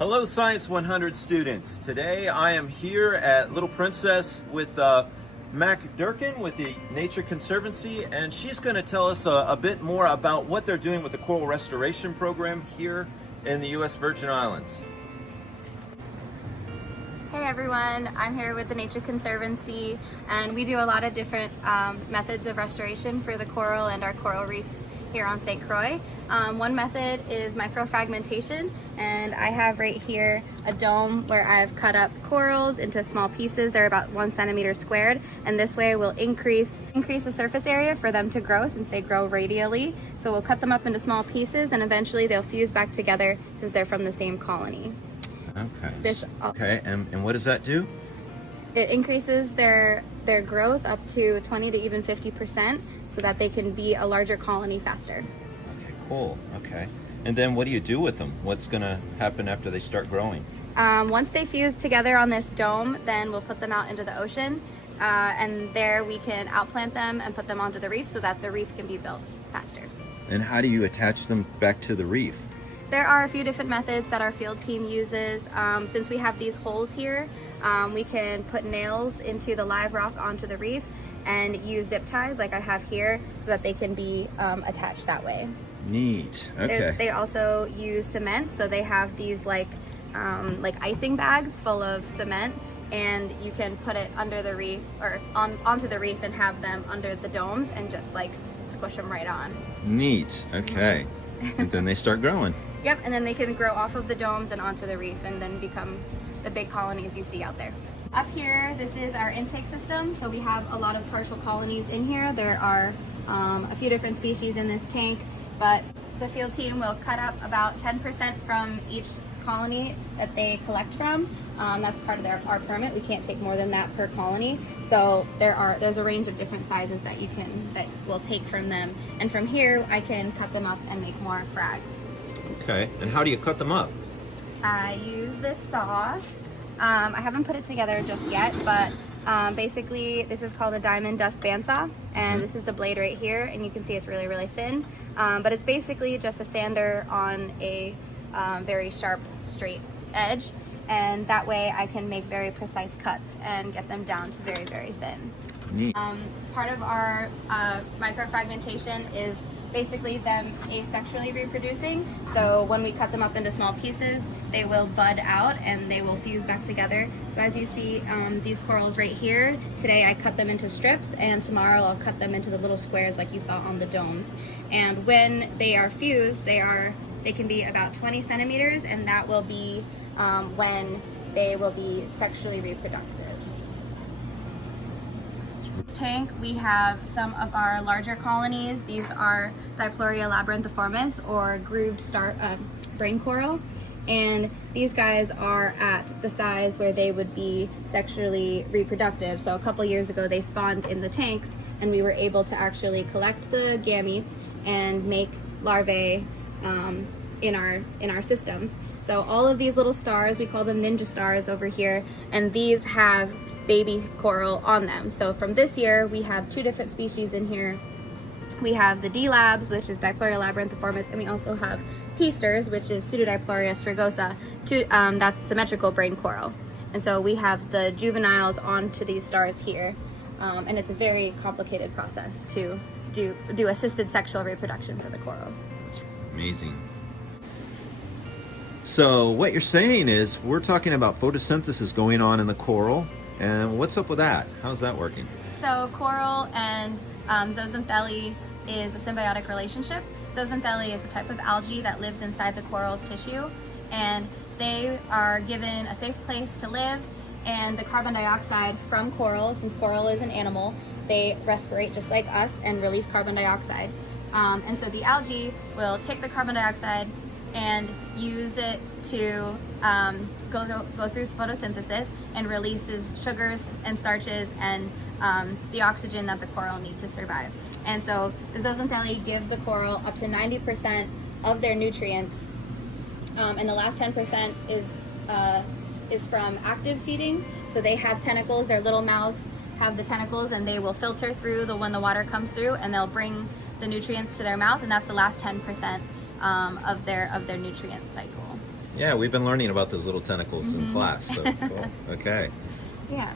Hello Science 100 students. Today I am here at Little Princess with Mac Durkin with the Nature Conservancy, and she's going to tell us a bit more about what they're doing with the coral restoration program here in the U.S. Virgin Islands. Hey everyone, I'm here with the Nature Conservancy, and we do a lot of different methods of restoration for the coral and our coral reefs here on St. Croix. One method is microfragmentation, and I have right here a dome where I've cut up corals into small pieces. They're about 1 centimeter squared, and this way will increase the surface area for them to grow since they grow radially. So we'll cut them up into small pieces and eventually they'll fuse back together since they're from the same colony. Okay. And what does that do? It increases their growth up to 20 to even 50% so that they can be a larger colony faster. Okay, cool. Okay. And then what do you do with them? What's going to happen after they start growing? Once they fuse together on this dome, then we'll put them out into the ocean, and there we can outplant them and put them onto the reef so that the reef can be built faster. And how do you attach them back to the reef? There are a few different methods that our field team uses. Since we have these holes here, we can put nails into the live rock onto the reef and use zip ties like I have here so that they can be attached that way. Neat. Okay. They also use cement, so they have these like icing bags full of cement, and you can put it under the reef or onto the reef and have them under the domes and just like squish them right on. Neat. Okay. And then they start growing. Yep, and then they can grow off of the domes and onto the reef and then become the big colonies you see out there. Up here, this is our intake system. So we have a lot of partial colonies in here. There are a few different species in this tank, but the field team will cut up about 10% from each colony that they collect from. That's part of our permit. We can't take more than that per colony. So there's a range of different sizes that we'll take from them. And from here, I can cut them up and make more frags. Okay, and how do you cut them up? I use this saw. I haven't put it together just yet, but basically this is called a diamond dust bandsaw, and this is the blade right here, and you can see it's really, really thin. But it's basically just a sander on a very sharp, straight edge, and that way I can make very precise cuts and get them down to very, very thin. Neat. Part of our microfragmentation is basically them asexually reproducing. So when we cut them up into small pieces, they will bud out and they will fuse back together. So as you see these corals right here, today I cut them into strips, and tomorrow I'll cut them into the little squares like you saw on the domes. And when they are fused, they can be about 20 centimeters, and that will be when they will be sexually reproductive. Tank, we have some of our larger colonies. These are Diploria labyrinthiformis, or grooved brain coral, and these guys are at the size where they would be sexually reproductive. So a couple years ago they spawned in the tanks, and we were able to actually collect the gametes and make larvae in our systems. So all of these little stars, we call them ninja stars over here, and these have baby coral on them. So from this year, we have 2 different species in here. We have the D-labs, which is Diploria labyrinthiformis, and we also have Peasters, which is Pseudodiploria strigosa, that's symmetrical brain coral. And so we have the juveniles onto these stars here, and it's a very complicated process to do assisted sexual reproduction for the corals. That's amazing. So what you're saying is we're talking about photosynthesis going on in the coral. And what's up with that? How's that working? So coral and zooxanthellae is a symbiotic relationship. Zooxanthellae is a type of algae that lives inside the coral's tissue, and they are given a safe place to live, and the carbon dioxide from coral, since coral is an animal, they respirate just like us and release carbon dioxide. And so the algae will take the carbon dioxide and use it to go through photosynthesis and releases sugars and starches and the oxygen that the coral need to survive. And so the zooxanthellae give the coral up to 90% of their nutrients, and the last 10% is from active feeding. So they have tentacles, their little mouths have the tentacles, and they will filter through when the water comes through, and they'll bring the nutrients to their mouth, and that's the last 10% of their nutrient cycle. Yeah, we've been learning about those little tentacles in class, so cool. Okay. Yeah.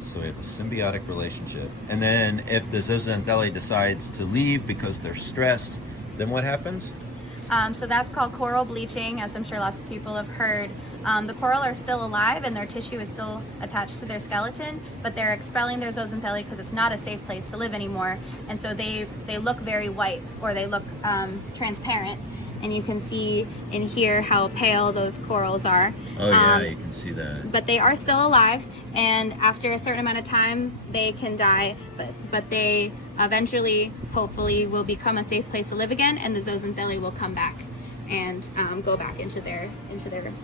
So we have a symbiotic relationship. And then if the zooxanthellae decides to leave because they're stressed, then what happens? So that's called coral bleaching, as I'm sure lots of people have heard. The coral are still alive and their tissue is still attached to their skeleton, but they're expelling their zooxanthellae because it's not a safe place to live anymore. And so they look very white, or they look transparent. And you can see in here how pale those corals are. Oh yeah, you can see that. But they are still alive, and after a certain amount of time they can die, but they eventually, hopefully, will become a safe place to live again, and the zooxanthellae will come back and go back into their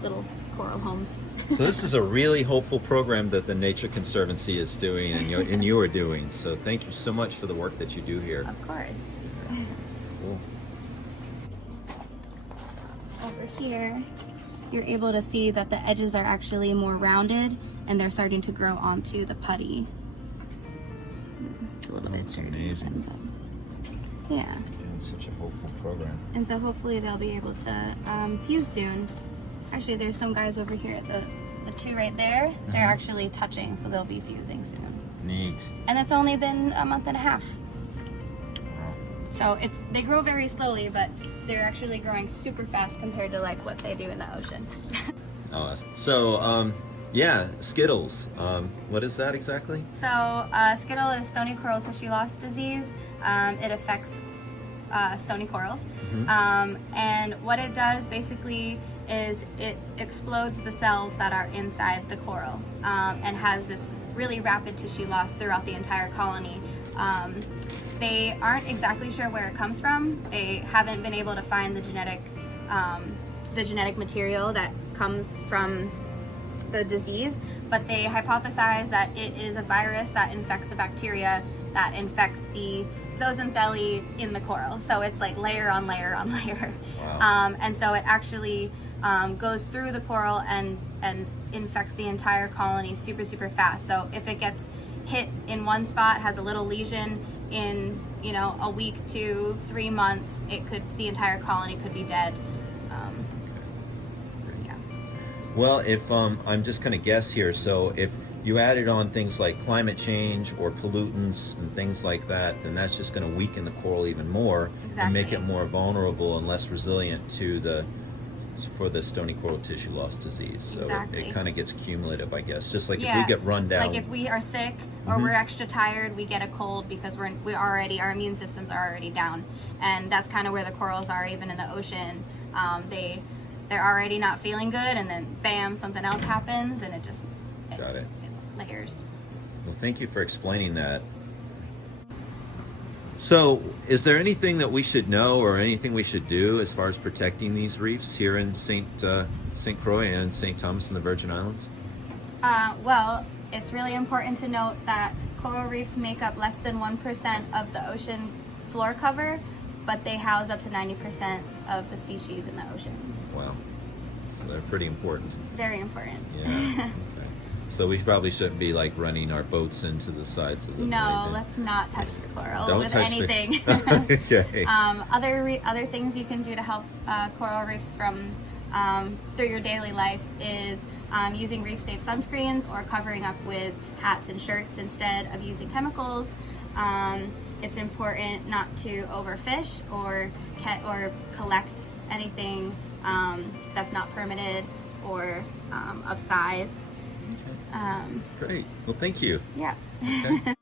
little coral homes. So this is a really hopeful program that the Nature Conservancy is doing, and you are doing. So thank you so much for the work that you do here. Of course. Cool. Over here, you're able to see that the edges are actually more rounded and they're starting to grow onto the putty. It's a little bit That's amazing. Yeah. And such a hopeful program. And so hopefully they'll be able to fuse soon. Actually, there's some guys over here, the two right there, they're actually touching, so they'll be fusing soon. Neat. And it's only been a month and a half. Wow. So they grow very slowly, but they're actually growing super fast compared to like what they do in the ocean. Oh, so yeah, Skittles. What is that exactly? So Skittle is stony coral tissue loss disease. It affects stony corals. And what it does basically is it explodes the cells that are inside the coral and has this really rapid tissue loss throughout the entire colony. They aren't exactly sure where it comes from. They haven't been able to find the genetic material that comes from the disease, but they hypothesize that it is a virus that infects a bacteria that infects the zooxanthellae in the coral. So it's like layer on layer on layer. Wow. And so it actually goes through the coral and infects the entire colony super, super fast. So if it gets hit in one spot, has a little lesion, in a week to 3 months, the entire colony could be dead. Yeah. Well, if I'm just going to guess here, so if you added on things like climate change or pollutants and things like that, then that's just going to weaken the coral even more and make it more vulnerable and less resilient for the stony coral tissue loss disease. So it kind of gets cumulative, I guess. Just like if we get run down. Like if we are sick or we're extra tired, we get a cold because our immune systems are already down. And that's kind of where the corals are, even in the ocean. They're already not feeling good, and then bam, something else happens, and it layers. Well, thank you for explaining that. So, is there anything that we should know or anything we should do as far as protecting these reefs here in St. Croix and St. Thomas in the Virgin Islands? Well, it's really important to note that coral reefs make up less than 1% of the ocean floor cover, but they house up to 90% of the species in the ocean. Wow. So they're pretty important. Very important. Yeah. Okay. So we probably shouldn't be like running our boats into the sides of the No, let's not touch the coral Don't with touch anything. Okay. Other things you can do to help coral reefs through your daily life is using reef-safe sunscreens or covering up with hats and shirts instead of using chemicals. It's important not to overfish or collect anything that's not permitted or of size. Great. Well, thank you. Yeah. Okay.